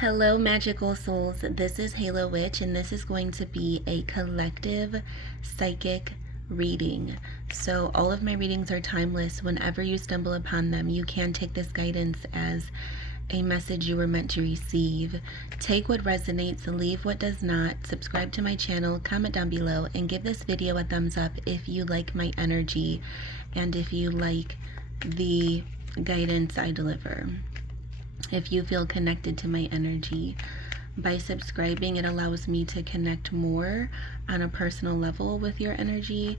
Hello, magical souls. This is Halo Witch, and this is going to be a collective psychic reading. So, all of my readings are timeless. Whenever you stumble upon them, you can take this guidance as a message you were meant to receive. Take what resonates, leave what does not. Subscribe to my channel, comment down below, and give this video a thumbs up if you like my energy and if you like the guidance I deliver. If you feel connected to my energy, by subscribing, it allows me to connect more on a personal level with your energy.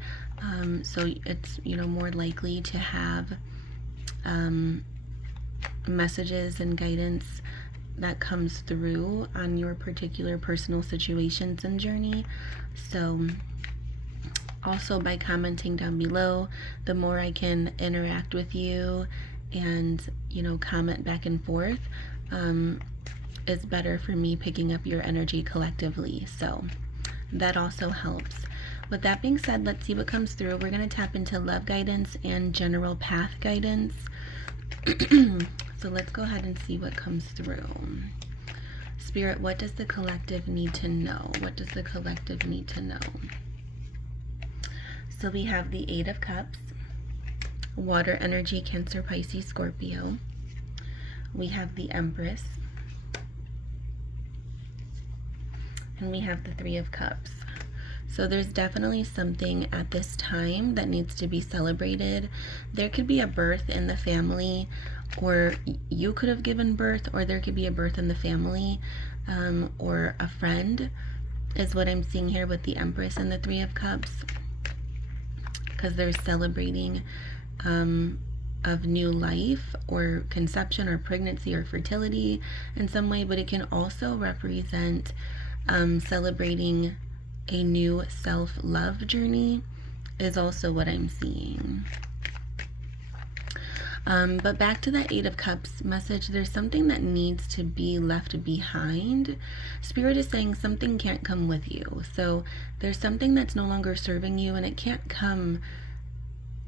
So it's, more likely to have messages and guidance that comes through on your particular personal situations and journey. So also by commenting down below, the more I can interact with you and comment back and forth, is better for me picking up your energy collectively. So that also helps. With that being said, let's see what comes through. We're going to tap into love guidance and general path guidance. So let's go ahead and see what comes through. Spirit, what does the collective need to know? What does the collective need to know? So we have the Eight of Cups, water energy, Cancer, Pisces, Scorpio. We have the Empress. And we have the Three of Cups. So there's definitely something at this time that needs to be celebrated. There could be a birth in the family, or you could have given birth, or there could be a birth in the family, or a friend is what I'm seeing here with the Empress and the Three of Cups, because they're celebrating of new life or conception or pregnancy or fertility in some way, but it can also represent celebrating a new self-love journey is also what I'm seeing. But back to that Eight of Cups message, there's something that needs to be left behind. Spirit is saying something can't come with you. So there's something that's no longer serving you, and it can't come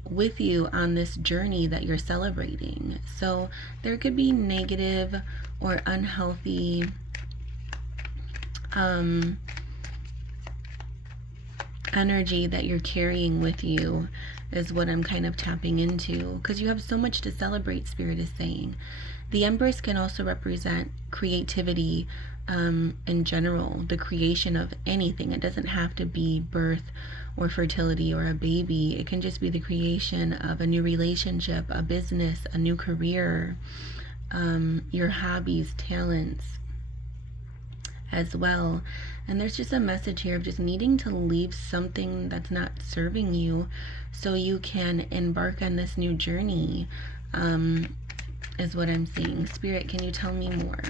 with you on this journey that you're celebrating. So there could be negative or unhealthy energy that you're carrying with you is what I'm kind of tapping into, because you have so much to celebrate. Spirit is saying the Empress can also represent creativity in general, the creation of anything. It doesn't have to be birth or fertility or a baby. It can just be the creation of a new relationship, a business, a new career, your hobbies, talents as well. And there's just a message here of just needing to leave something that's not serving you so you can embark on this new journey, is what I'm seeing. Spirit, can you tell me more?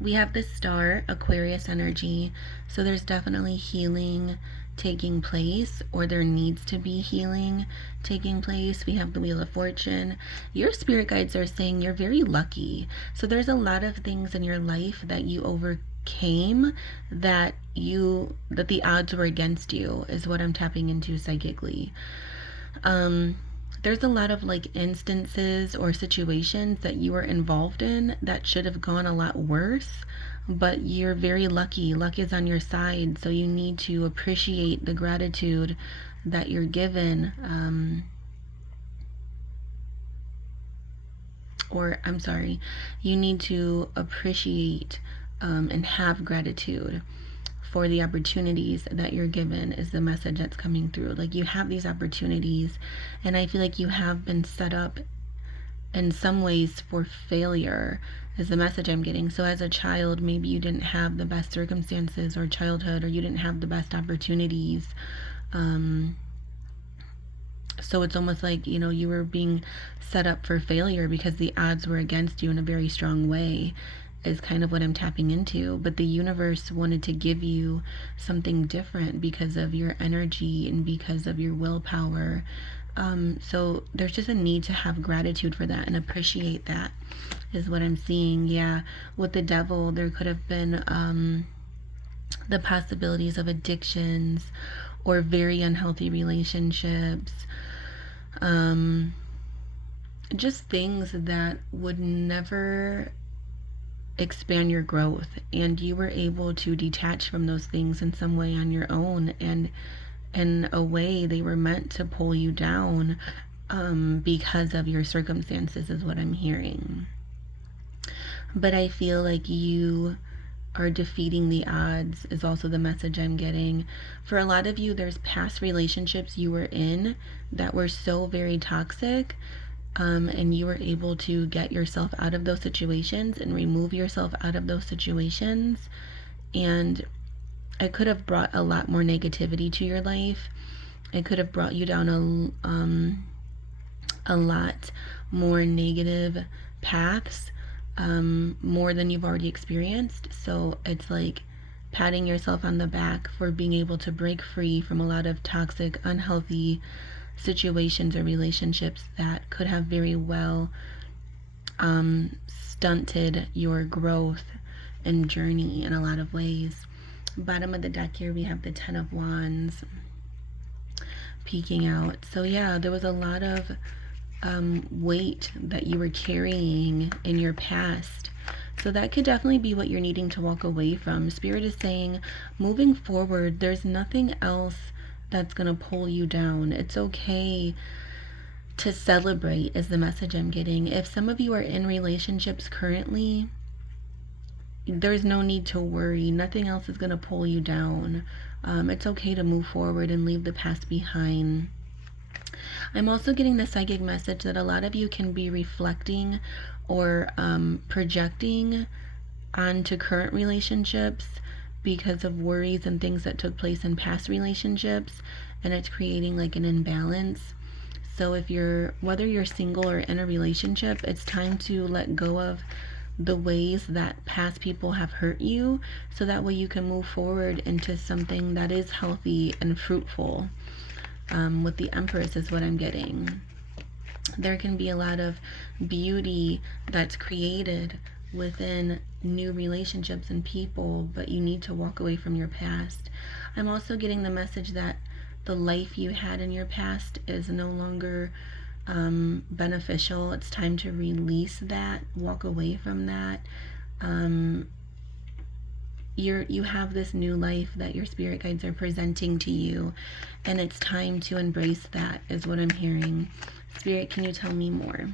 We have the Star, Aquarius energy. So there's definitely healing taking place, or there needs to be healing taking place. We have the Wheel of Fortune. Your spirit guides are saying you're very lucky. So there's a lot of things in your life that you overcame that the odds were against you, is what I'm tapping into psychically. There's a lot of instances or situations that you were involved in that should have gone a lot worse, but you're very lucky. Luck is on your side, so you need to appreciate the gratitude that you're given. You need to appreciate and have gratitude for the opportunities that you're given, is the message that's coming through. You have these opportunities, and I feel like you have been set up in some ways for failure, is the message I'm getting. So as a child, maybe you didn't have the best circumstances or childhood, or you didn't have the best opportunities. So it's almost like, you were being set up for failure because the odds were against you in a very strong way, is kind of what I'm tapping into. But the universe wanted to give you something different because of your energy and because of your willpower. So there's just a need to have gratitude for that and appreciate that, is what I'm seeing. Yeah, with the Devil, there could have been the possibilities of addictions or very unhealthy relationships, just things that would never expand your growth, and you were able to detach from those things in some way on your own, and in a way they were meant to pull you down because of your circumstances, is what I'm hearing. But I feel like you are defeating the odds, is also the message I'm getting. For a lot of you, there's past relationships you were in that were so very toxic, and you were able to get yourself out of those situations and remove yourself out of those situations. And it could have brought a lot more negativity to your life. It could have brought you down a lot more negative paths, more than you've already experienced. So it's like patting yourself on the back for being able to break free from a lot of toxic, unhealthy situations or relationships that could have very well stunted your growth and journey in a lot of ways. Bottom of the deck here, we have the Ten of Wands peeking out. So yeah, there was a lot of weight that you were carrying in your past. So that could definitely be what you're needing to walk away from. Spirit is saying, moving forward, there's nothing else that's going to pull you down. It's okay to celebrate, is the message I'm getting. If some of you are in relationships currently, there's no need to worry. Nothing else is going to pull you down. It's okay to move forward and leave the past behind. I'm also getting the psychic message that a lot of you can be reflecting or projecting onto current relationships because of worries and things that took place in past relationships, and it's creating like an imbalance. So if whether you're single or in a relationship, it's time to let go of the ways that past people have hurt you, so that way you can move forward into something that is healthy and fruitful. With the Empress is what I'm getting. There can be a lot of beauty that's created within new relationships and people, but you need to walk away from your past. I'm also getting the message that the life you had in your past is no longer beneficial. It's time to release that, walk away from that. You have this new life that your spirit guides are presenting to you, and it's time to embrace that, is what I'm hearing. Spirit, can you tell me more?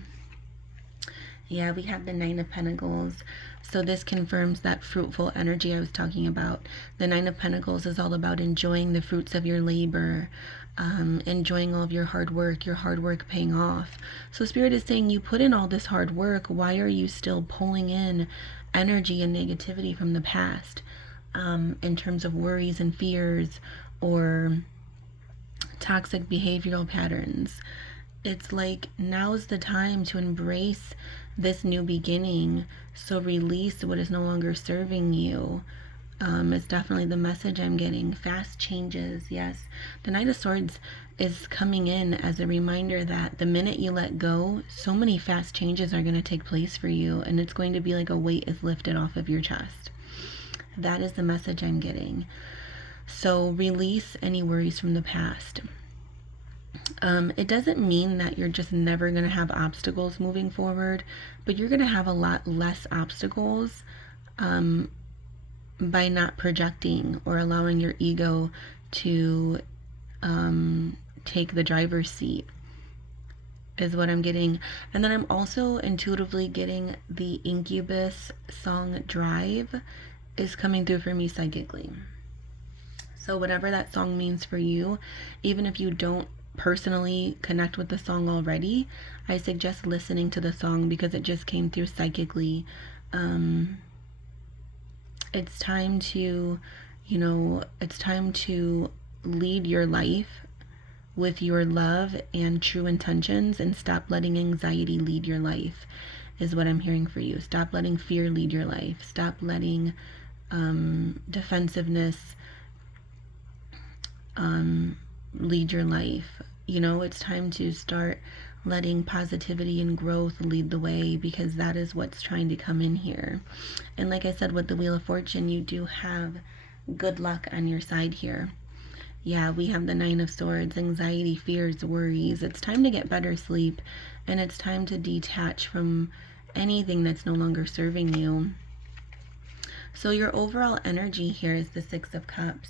Yeah, we have the Nine of Pentacles. So this confirms that fruitful energy I was talking about. The Nine of Pentacles is all about enjoying the fruits of your labor, enjoying all of your hard work paying off. So Spirit is saying, you put in all this hard work. Why are you still pulling in energy and negativity from the past, in terms of worries and fears or toxic behavioral patterns? It's like, now's the time to embrace this new beginning. So release what is no longer serving you. It's definitely the message I'm getting. Fast changes, yes. The Knight of Swords is coming in as a reminder that the minute you let go, so many fast changes are going to take place for you, and it's going to be like a weight is lifted off of your chest. That is the message I'm getting. So release any worries from the past. It doesn't mean that you're just never going to have obstacles moving forward, but you're going to have a lot less obstacles by not projecting or allowing your ego to take the driver's seat, is what I'm getting. And then I'm also intuitively getting the Incubus song Drive is coming through for me psychically. So whatever that song means for you, even if you don't personally connect with the song already, I suggest listening to the song because it just came through psychically. It's time to, it's time to lead your life with your love and true intentions, and stop letting anxiety lead your life, is what I'm hearing for you. Stop letting fear lead your life. Stop letting defensiveness lead your life. It's time to start letting positivity and growth lead the way, because that is what's trying to come in here. And like I said, with the Wheel of Fortune, you do have good luck on your side here. Yeah, we have the Nine of Swords, anxiety, fears, worries. It's time to get better sleep, and it's time to detach from anything that's no longer serving you. So your overall energy here is the Six of Cups.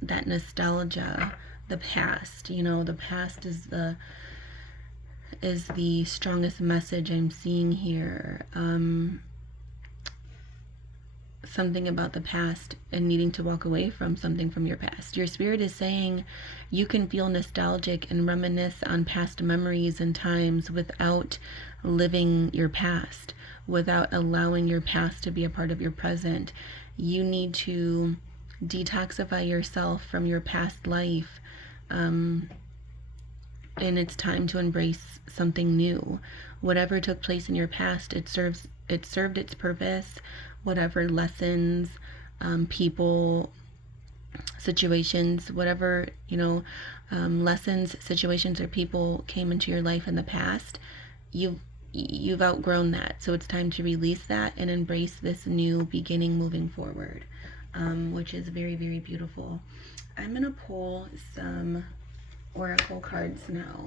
That nostalgia, the past. You know, the past is the strongest message I'm seeing here. Something about the past and needing to walk away from something from your past. Your spirit is saying you can feel nostalgic and reminisce on past memories and times without living your past, without allowing your past to be a part of your present. You need to detoxify yourself from your past life, and it's time to embrace something new. Whatever took place in your past, it served its purpose. Whatever lessons, people, situations, whatever, lessons, situations, or people came into your life in the past, you've outgrown that. So it's time to release that and embrace this new beginning moving forward, which is very, very beautiful. I'm going to pull some oracle cards now.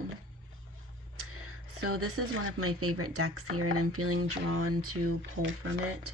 So this is one of my favorite decks here, and I'm feeling drawn to pull from it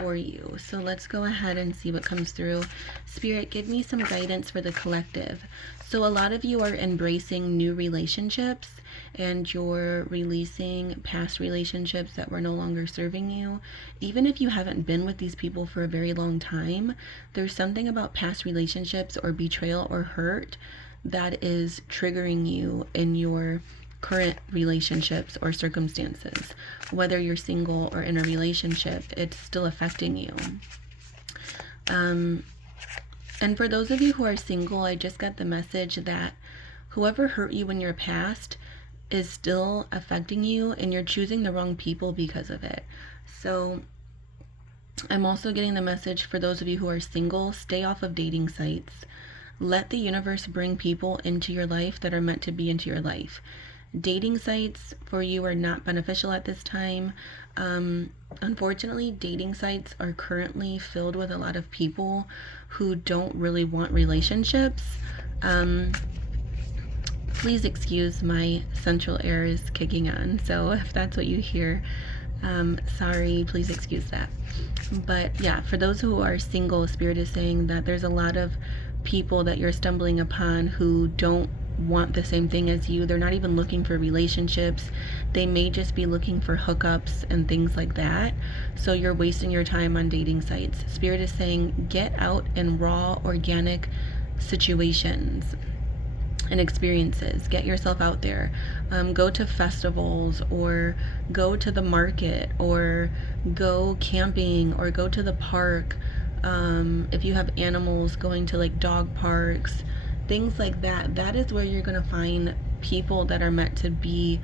for you. So let's go ahead and see what comes through. Spirit, give me some guidance for the collective. So a lot of you are embracing new relationships, and you're releasing past relationships that were no longer serving you. Even if you haven't been with these people for a very long time, there's something about past relationships or betrayal or hurt that is triggering you in your current relationships or circumstances. Whether you're single or in a relationship, it's still affecting you. And for those of you who are single, I just got the message that whoever hurt you in your past is still affecting you, and you're choosing the wrong people because of it. So I'm also getting the message for those of you who are single, stay off of dating sites. Let the universe bring people into your life that are meant to be into your life. Dating sites for you are not beneficial at this time. Unfortunately, dating sites are currently filled with a lot of people who don't really want relationships. Please excuse my central air is kicking on, so if that's what you hear, sorry, please excuse that. But yeah, for those who are single, Spirit is saying that there's a lot of people that you're stumbling upon who don't want the same thing as you. They're not even looking for relationships. They may just be looking for hookups and things like that. So you're wasting your time on dating sites. Spirit is saying get out in raw, organic situations and experiences. Get yourself out there. Go to festivals, or go to the market, or go camping, or go to the park. If you have animals, going to like dog parks, things like that. That is where you're going to find people that are meant to be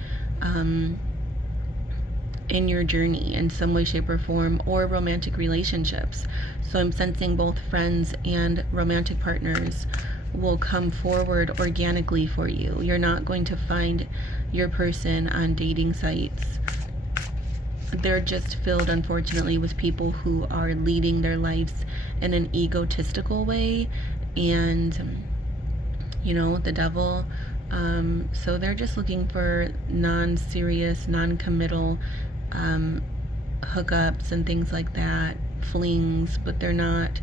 in your journey in some way, shape, or form, or romantic relationships. So I'm sensing both friends and romantic partners will come forward organically for you. You're not going to find your person on dating sites. They're just filled, unfortunately, with people who are leading their lives in an egotistical way, and the devil. So they're just looking for non-serious, non-committal hookups and things like that, flings, but they're not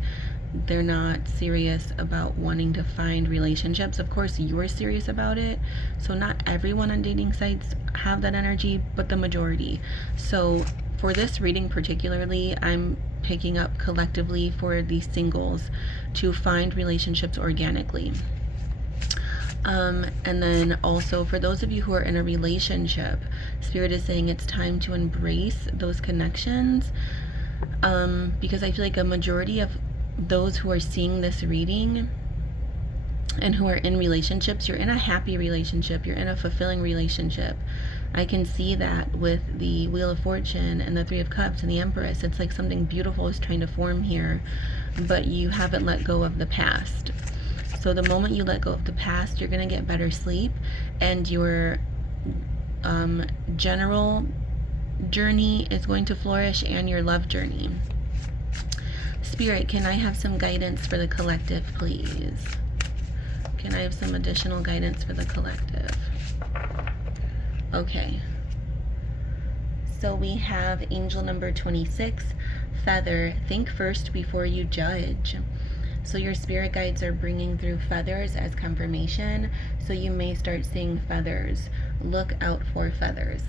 serious about wanting to find relationships. Of course, you're serious about it. So not everyone on dating sites have that energy, but the majority. So for this reading particularly, I'm picking up collectively for these singles to find relationships organically. And then also for those of you who are in a relationship, Spirit is saying it's time to embrace those connections, because I feel like a majority of those who are seeing this reading and who are in relationships, you're in a happy relationship, you're in a fulfilling relationship. I can see that with the Wheel of Fortune and the Three of Cups and the Empress. It's like something beautiful is trying to form here, but you haven't let go of the past. So the moment you let go of the past, you're going to get better sleep, and your general journey is going to flourish, and your love journey. Spirit, can I have some guidance for the collective, please? Can I have some additional guidance for the collective? Okay. So we have angel number 26, feather. Think first before you judge. So your spirit guides are bringing through feathers as confirmation. So you may start seeing feathers. Look out for feathers.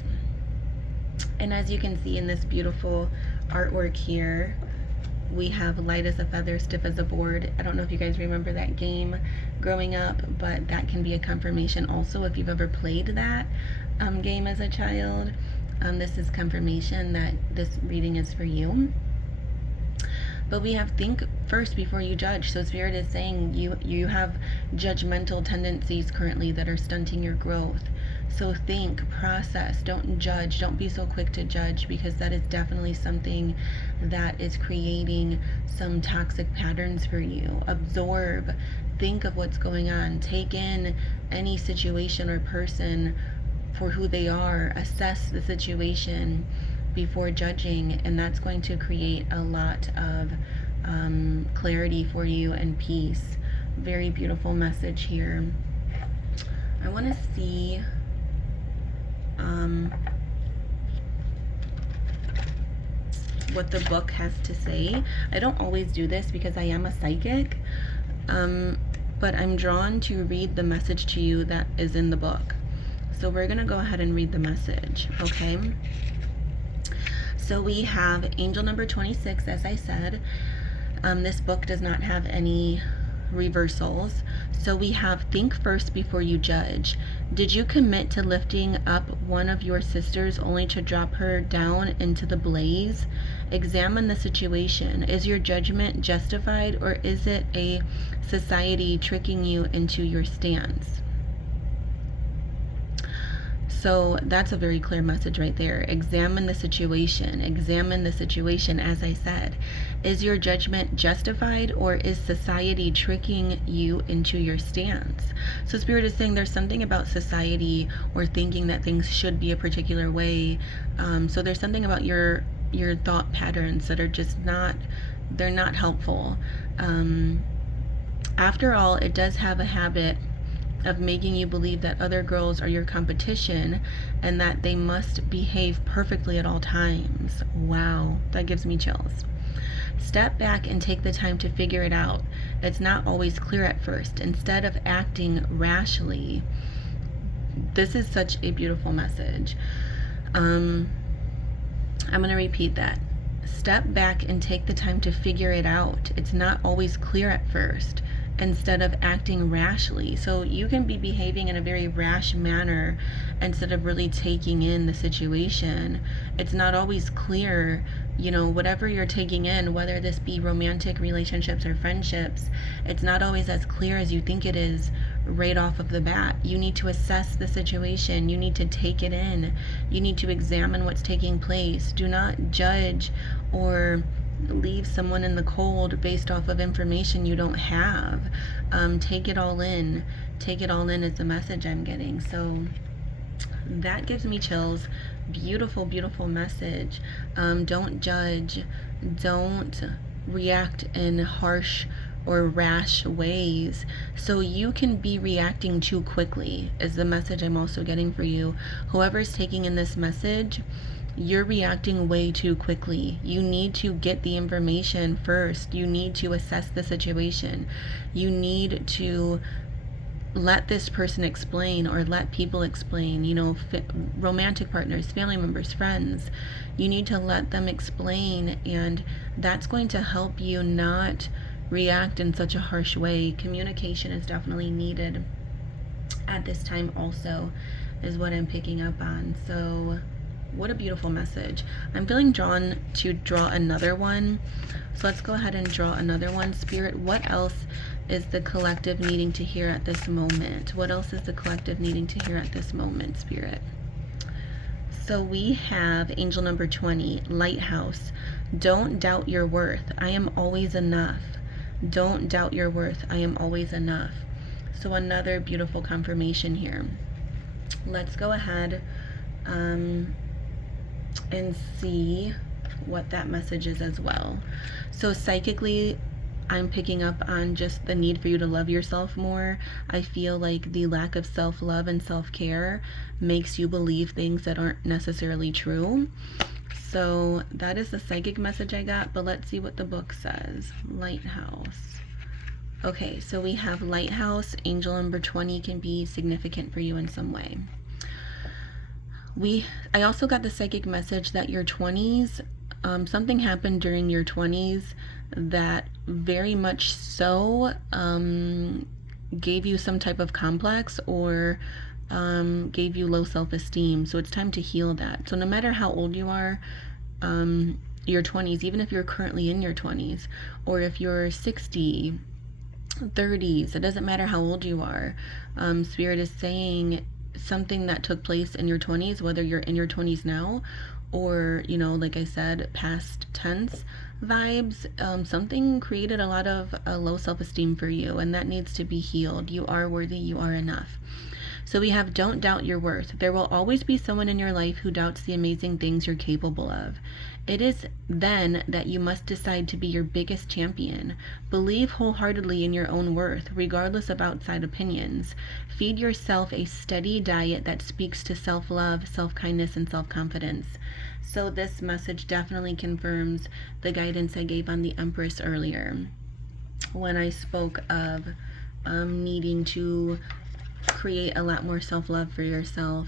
And as you can see in this beautiful artwork here, we have light as a feather, stiff as a board. I don't know if you guys remember that game growing up, but that can be a confirmation also if you've ever played that game as a child. This is confirmation that this reading is for you. But we have think first before you judge. So Spirit is saying you have judgmental tendencies currently that are stunting your growth. So think, process, don't judge, don't be so quick to judge, because that is definitely something that is creating some toxic patterns for you. Absorb, think of what's going on, take in any situation or person for who they are, assess the situation before judging, and that's going to create a lot of clarity for you and peace. Very beautiful message here. I want to see what the book has to say. I don't always do this because I am a psychic, but I'm drawn to read the message to you that is in the book. So we're going to go ahead and read the message, okay? So we have angel number 26, as I said. This book does not have any reversals. So we have think first before you judge. Did you commit to lifting up one of your sisters only to drop her down into the blaze? Examine the situation. Is your judgment justified, or is it a society tricking you into your stance? So that's a very clear message right there. Examine the situation. Examine the situation, as I said. Is your judgment justified, or is society tricking you into your stance? So Spirit is saying there's something about society or thinking that things should be a particular way. So there's something about your thought patterns that are just they're not helpful. After all, it does have a habit of making you believe that other girls are your competition and that they must behave perfectly at all times. Wow, that gives me chills. Step back and take the time to figure it out. It's not always clear at first. Instead of acting rashly, this is such a beautiful message. I'm going to repeat that. Step back and take the time to figure it out. It's not always clear at first. Instead of acting rashly. So you can be behaving in a very rash manner instead of really taking in the situation. It's not always clear, whatever you're taking in, whether this be romantic relationships or friendships, it's not always as clear as you think it is right off of the bat. You need to assess the situation. You need to take it in. You need to examine what's taking place. Do not judge or leave someone in the cold based off of information you don't have. Take it all in. Take it all in is the message I'm getting. So that gives me chills. Beautiful, beautiful message. Don't judge. Don't react in harsh or rash ways. So you can be reacting too quickly is the message I'm also getting for you. Whoever's taking in this message, you're reacting way too quickly. You need to get the information first. You need to assess the situation. You need to let this person explain, or let people explain, romantic partners, family members, friends. You need to let them explain, and that's going to help you not react in such a harsh way. Communication is definitely needed at this time also, is what I'm picking up on. So what a beautiful message. I'm feeling drawn to draw another one. So let's go ahead and draw another one. Spirit, what else is the collective needing to hear at this moment? What else is the collective needing to hear at this moment, Spirit? So we have angel number 20, lighthouse. Don't doubt your worth. I am always enough. Don't doubt your worth. I am always enough. So another beautiful confirmation here. Let's go ahead and see what that message is as well. So psychically, I'm picking up on just the need for you to love yourself more. I feel like the lack of self-love and self-care makes you believe things that aren't necessarily true. So that is the psychic message I got, but let's see what the book says. Lighthouse. Okay, so we have Lighthouse. Angel number 20 can be significant for you in some way. I also got the psychic message that your 20s, something happened during your 20s that very much so gave you some type of complex or gave you low self-esteem. So it's time to heal that. So no matter how old you are, your 20s, even if you're currently in your 20s, or if you're 60, 30s, it doesn't matter how old you are. Spirit is saying something that took place in your 20s, whether you're in your 20s now or, you know, like I said, past tense vibes, something created a lot of low self-esteem for you, and that needs to be healed. You are worthy, you are enough. So we have don't doubt your worth. There will always be someone in your life who doubts the amazing things you're capable of. It is then that you must decide to be your biggest champion. Believe wholeheartedly in your own worth, regardless of outside opinions. Feed yourself a steady diet that speaks to self-love, self-kindness, and self-confidence. So this message definitely confirms the guidance I gave on the Empress earlier when I spoke of needing to create a lot more self-love for yourself.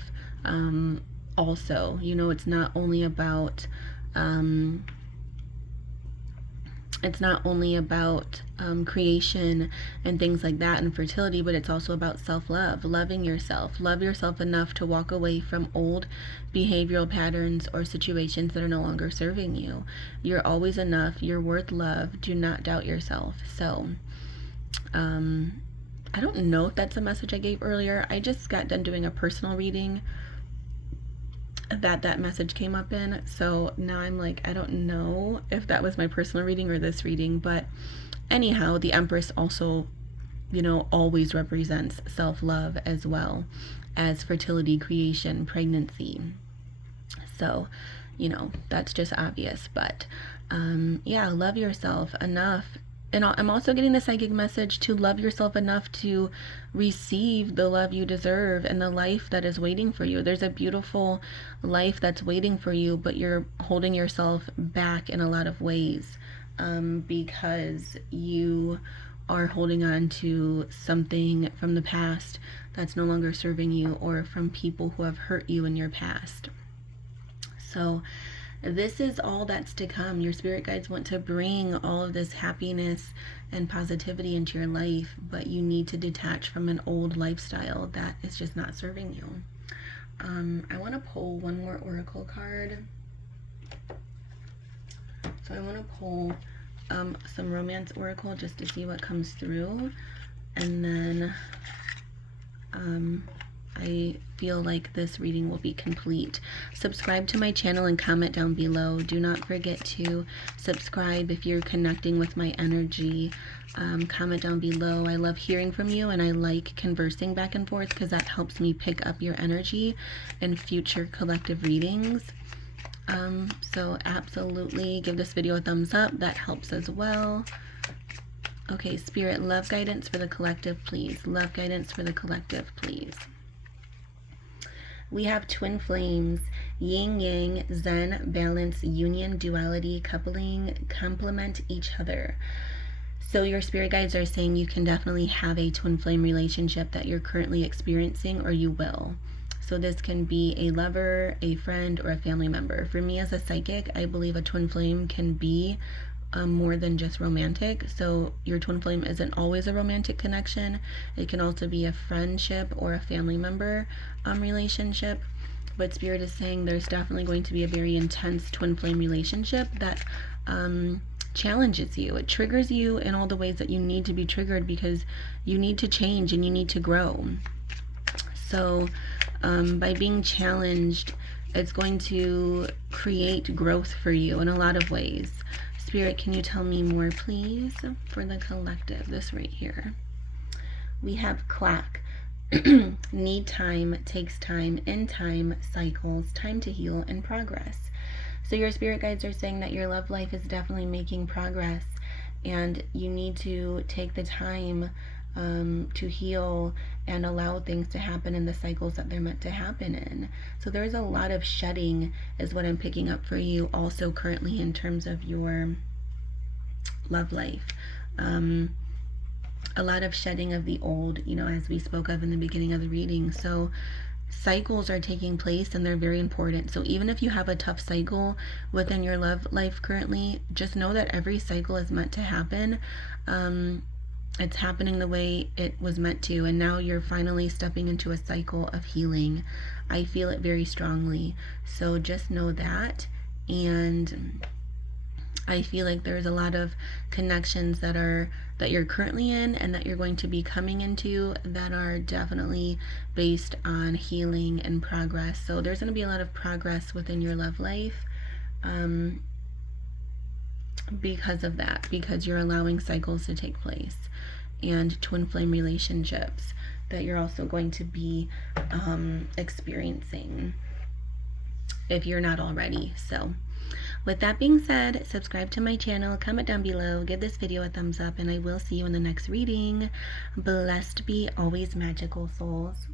Also, you know, it's not only about creation and things like that and fertility, but it's also about self-love, loving yourself. Love yourself enough to walk away from old behavioral patterns or situations that are no longer serving you. You're always enough. You're worth love. Do not doubt yourself. So I don't know if that's a message I gave earlier. I just got done doing a personal reading that message came up in. So now I'm like, I don't know if that was my personal reading or this reading. But anyhow, the Empress also, you know, always represents self-love as well as fertility, creation, pregnancy. So, you know, that's just obvious. But yeah, love yourself enough. And I'm also getting the psychic message to love yourself enough to receive the love you deserve and the life that is waiting for you. There's a beautiful life that's waiting for you, but you're holding yourself back in a lot of ways because you are holding on to something from the past that's no longer serving you, or from people who have hurt you in your past. So this is all that's to come. Your spirit guides want to bring all of this happiness and positivity into your life, but you need to detach from an old lifestyle that is just not serving you. I want to pull one more oracle card. So I want to pull some romance oracle just to see what comes through, and then I feel like this reading will be complete. Subscribe to my channel and comment down below. Do not forget to subscribe if you're connecting with my energy. Comment down below. I love hearing from you, and I like conversing back and forth because that helps me pick up your energy in future collective readings. So absolutely give this video a thumbs up. That helps as well. Okay, Spirit, love guidance for the collective, please. Love guidance for the collective, please. We have twin flames, yin yang, zen, balance, union, duality, coupling, complement each other. So your spirit guides are saying you can definitely have a twin flame relationship that you're currently experiencing, or you will. So this can be a lover, a friend, or a family member. For me as a psychic, I believe a twin flame can be more than just romantic. So your twin flame isn't always a romantic connection. It can also be a friendship or a family member relationship. But Spirit is saying there's definitely going to be a very intense twin flame relationship that challenges you. It triggers you in all the ways that you need to be triggered, because you need to change and you need to grow. So by being challenged, it's going to create growth for you in a lot of ways. Spirit, can you tell me more, please, for the collective? This right here. We have clock. Need time, takes time, in time, cycles, time to heal, and progress. So your spirit guides are saying that your love life is definitely making progress. and you need to take the time to heal and allow things to happen in the cycles that they're meant to happen in. So there's a lot of shedding is what I'm picking up for you also currently in terms of your love life. A lot of shedding of the old, as we spoke of in the beginning of the reading. So cycles are taking place and they're very important. So even if you have a tough cycle within your love life currently, just know that every cycle is meant to happen. It's happening the way it was meant to, and now you're finally stepping into a cycle of healing. I feel it very strongly. So just know that. And I feel like there's a lot of connections that you're currently in and that you're going to be coming into that are definitely based on healing and progress. So there's going to be a lot of progress within your love life because of that, because you're allowing cycles to take place, and twin flame relationships that you're also going to be experiencing if you're not already. So with that being said, subscribe to my channel, comment down below, give this video a thumbs up, and I will see you in the next reading. Blessed be always, magical souls.